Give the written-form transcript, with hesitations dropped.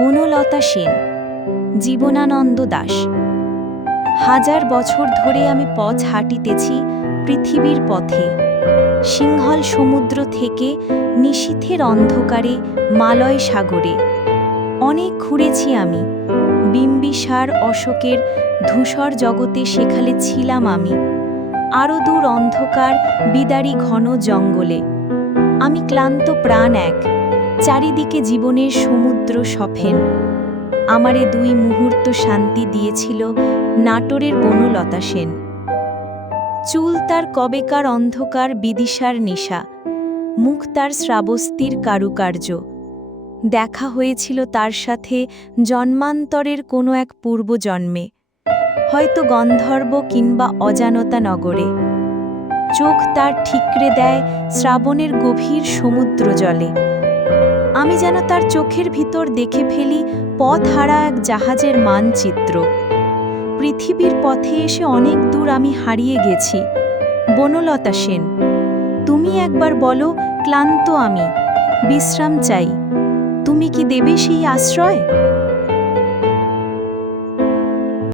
বনলতা সেন, জীবনানন্দ দাশ। হাজার বছর ধরে আমি পথ হাঁটিতেছি পৃথিবীর পথে, সিংহল সমুদ্র থেকে নিশীথের অন্ধকারে মালয় সাগরে। অনেক ঘুরেছি আমি, বিম্বিসার অশোকের ধূসর জগতে সেখানে ছিলাম আমি, আরও দূর অন্ধকার বিদারী ঘন জঙ্গলে। আমি ক্লান্ত প্রাণ এক, চারিদিকে জীবনের সমুদ্র সফেন। আমারে 2 মুহূর্ত শান্তি দিয়েছিল নাটোরের বনলতা সেন। চুল তার কবেকার অন্ধকার বিদিশার নিশা, মুখ তার শ্রাবস্তির কারুকার্য। দেখা হয়েছিল তার সাথে জন্মান্তরের কোনো এক পূর্বজন্মে, হয়তো গন্ধর্ব কিংবা অজানতা নগরে। চোখ তার ঠিকরে দেয় শ্রাবণের গভীর সমুদ্র জলে। আমি যেন তার চোখের ভিতর দেখে ফেলি পথ হারা এক জাহাজের মানচিত্র। পৃথিবীর পথে এসে অনেক দূর আমি হারিয়ে গেছি। বনলতা সেন, তুমি একবার বলো, ক্লান্ত আমি, বিশ্রাম চাই, তুমি কি দেবে সেই আশ্রয়?